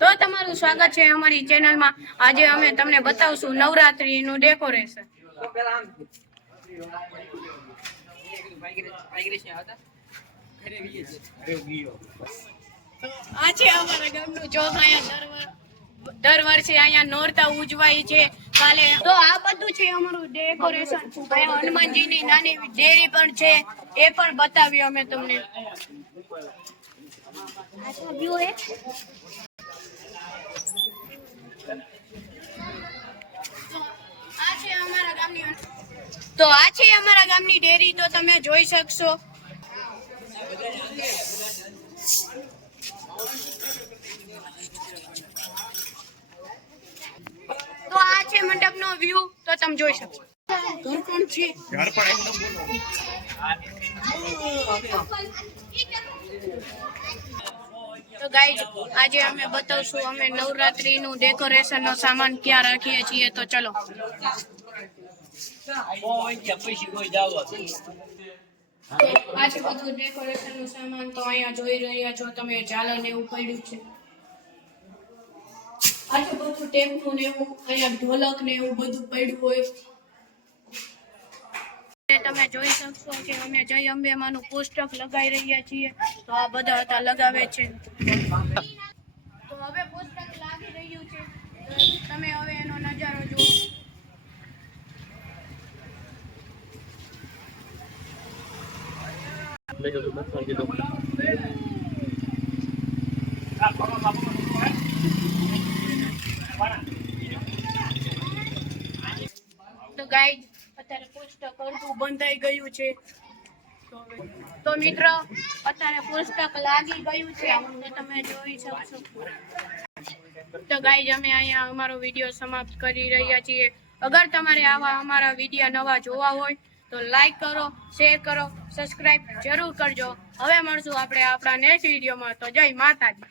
તો તમારું સ્વાગત છે અમારી ચેનલમાં. આજે અમે તમને બતાવશું નવરાત્રીનું ડેકોરેશન. આ છે અમારા ગામનું ચોક અહીંયા દર વર્ષે અહીંયા નોરતા ઉજવાય છે. કાલે તો આ બધું છે અમારું ડેકોરેશન. અહીંયા હનુમાનજીની નાની ડેરી પણ છે. એ પણ બતાવ્યું અમે તમને. તો આ છે અમારા ગામની તો આ છે અમારા ગામની ડેરી તો તમે જોઈ શકશો. તો આ છે મંડપનો વ્યૂ તો તમે જોઈ શકશો. ઘર પણ છે. તો ગાઈઝ આજે અમે બતાવશું અમે નવરાત્રીનું ડેકોરેશનનો સામાન ક્યાં રાખીએ છીએ, તો ચલો. આજે બધું ડેકોરેશનનું સામાન તો અહીંયા જોઈ રહ્યા છો તમે ઝાલર ને એવું પડ્યું છે. આજે બધું ટેપનું ને એવું, અહીંયા ઢોલક ને એવું બધું પડ્યું હોય. તમે જોઈ શકશો કે અમે જય અંબે માનું પુસ્તક લગાવી રહ્યા છીએ. તો આ બધા હતા લગાવે છે. તો હવે પુસ્તક લાગી રહ્યું છે. તમે હવે એનો નજારો જુઓ. તો ગાઈડ અત્યારે પુસ્તક અડધું બંધાઈ ગયું છે. તો મિત્રો, અત્યારે પુસ્તક લાગી ગયું છે. તમે જોઈ શકશો. તો ગાઈઝ અમે અહીંયા અમારો વીડિયો સમાપ્ત કરી રહ્યા છીએ. અગર તમારે આવા અમારા વિડીયા નવા જોવા હોય, તો લાઈક કરો શેર કરો સબસ્ક્રાઇબ જરૂર કરજો. હવે મળશું આપણે આપણા નેક્સ્ટ વિડીયોમાં તો જય માતાજી.